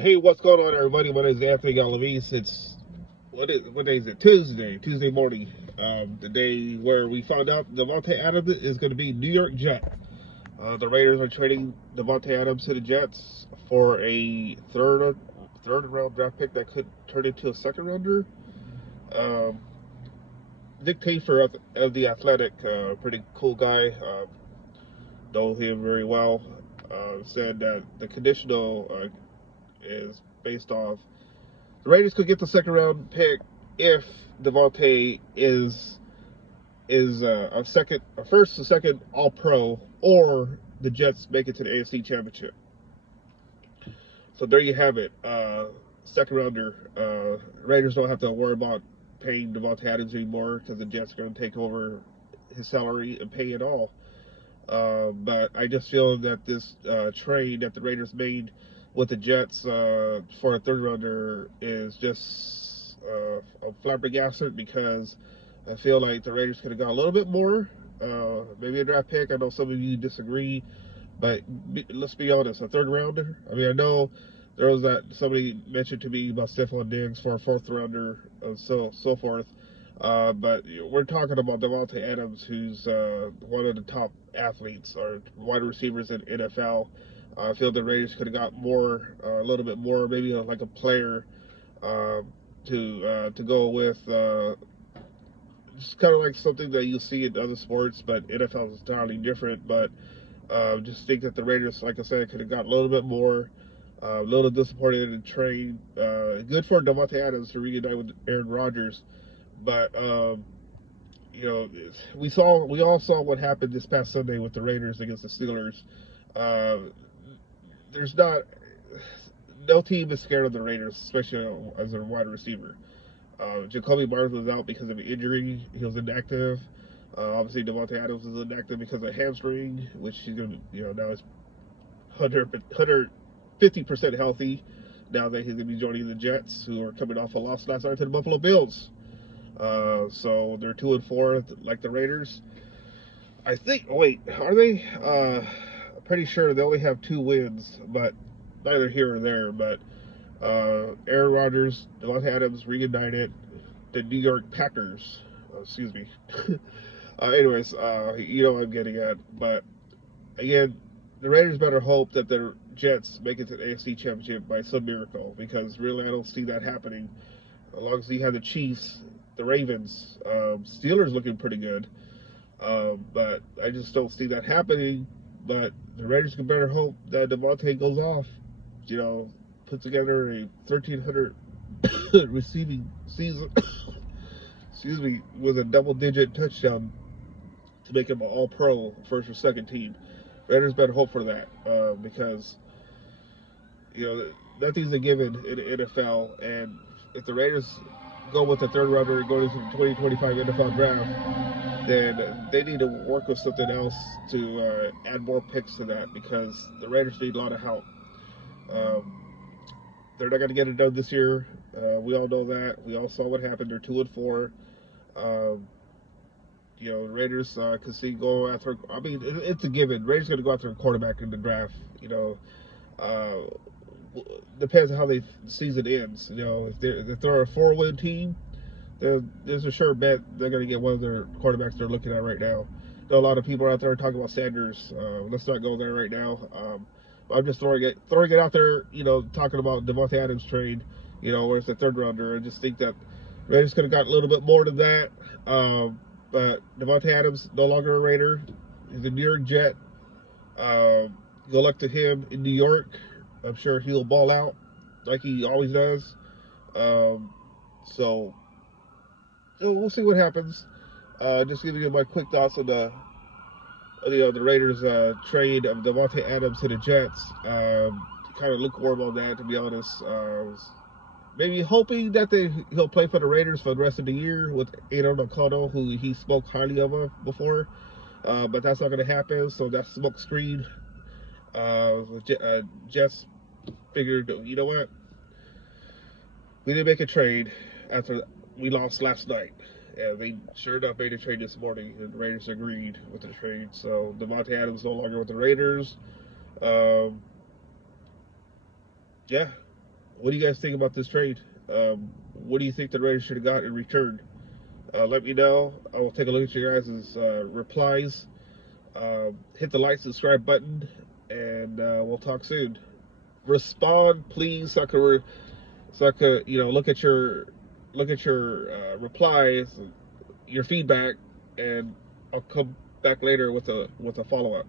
Hey, what's going on, everybody? My name is Anthony Galavis. What day is it? Tuesday morning. The day where we found out Davante Adams is going to be New York Jet. The Raiders are trading Davante Adams to the Jets for a third round draft pick that could turn into a second rounder. Um, Nick Tafer of the Athletic, pretty cool guy, know him very well. Said that the conditional is based off the Raiders could get the second round pick if Davante is a first, a second All Pro, or the Jets make it to the AFC Championship. So there you have it. Second rounder. Raiders don't have to worry about paying Davante Adams anymore because the Jets are going to take over his salary and pay it all. But I just feel that this trade that the Raiders made with the Jets for a third rounder is just a flabbergasted because I feel like the Raiders could have got a little bit more, maybe a draft pick. I know some of you disagree, but let's be honest, a third rounder. I mean, I know there was that somebody mentioned to me about Stephon Diggs for a fourth rounder and so forth. But we're talking about Davante Adams, who's one of the top athletes or wide receivers in NFL. I feel the Raiders could have got more, a little bit more, maybe like a player uh, to go with. Just kind of like something that you see in other sports, but NFL is entirely different. But just think that the Raiders, like I said, could have got a little bit more. A little disappointed in the trade. Good for Davante Adams to reunite with Aaron Rodgers, but you know, we all saw what happened this past Sunday with the Raiders against the Steelers. Uh, there's not no team is scared of the Raiders, especially as a wide receiver. Jacoby Myers was out because of an injury; he was inactive. Obviously, Davante Adams is inactive because of hamstring, which he's going to, now he's 150% healthy. Now that he's going to be joining the Jets, who are coming off a loss last night to the Buffalo Bills. So they're 2-4, like the Raiders. I think. Wait, are they? I'm pretty sure they only have 2 wins, but neither here or there. But Aaron Rodgers, Davante Adams reunited the New York Packers. Excuse me. Anyways, you know what I'm getting at. But again, the Raiders better hope that the Jets make it to the AFC Championship by some miracle, because really I don't see that happening. As long as you have the Chiefs, the Ravens, Steelers looking pretty good. But I just don't see that happening. But the Raiders can better hope that Davante goes off, put together a 1,300 receiving season, excuse me, with a double-digit touchdown to make him an All-Pro first or second team. Raiders better hope for that, because nothing's a given in the NFL, and if the Raiders go with the third rounder going into the 2025 NFL draft, then they need to work with something else to add more picks to that, because the Raiders need a lot of help. Um, they're not going to get it done this year. We all know that. We all saw what happened. They're 2-4. Um, Raiders could see go after. I mean, it's a given. Raiders going to go after a quarterback in the draft. Uh, depends on how the season ends. If they're a 4-win team, there's a sure bet they're going to get one of their quarterbacks they're looking at right now. There are a lot of people out there talking about Sanders. Let's not go there right now. I'm just throwing it out there. Talking about Davante Adams trade. Where it's the third rounder. I just think that Raiders could have got a little bit more than that. But Davante Adams no longer a Raider. He's a New York Jet. Good luck to him in New York. I'm sure he'll ball out like he always does. Um, so we'll see what happens. Just giving you my quick thoughts on the Raiders trade of Davante Adams to the Jets. Kind of lukewarm on that, to be honest. Maybe hoping that he'll play for the Raiders for the rest of the year with Aiden O'Connell, who he spoke highly of before. But that's not going to happen. So that's smoke screen. Jets figured, you know what? We didn't make a trade after we lost last night. And they sure enough made a trade this morning, and the Raiders agreed with the trade. So Davante Adams is no longer with the Raiders. Um, yeah. What do you guys think about this trade? What do you think the Raiders should have got in return? Let me know. I will take a look at your guys' replies. Hit the like, subscribe button, and we'll talk soon. Respond, please, so I could, look at your replies, your feedback, and I'll come back later with a follow up.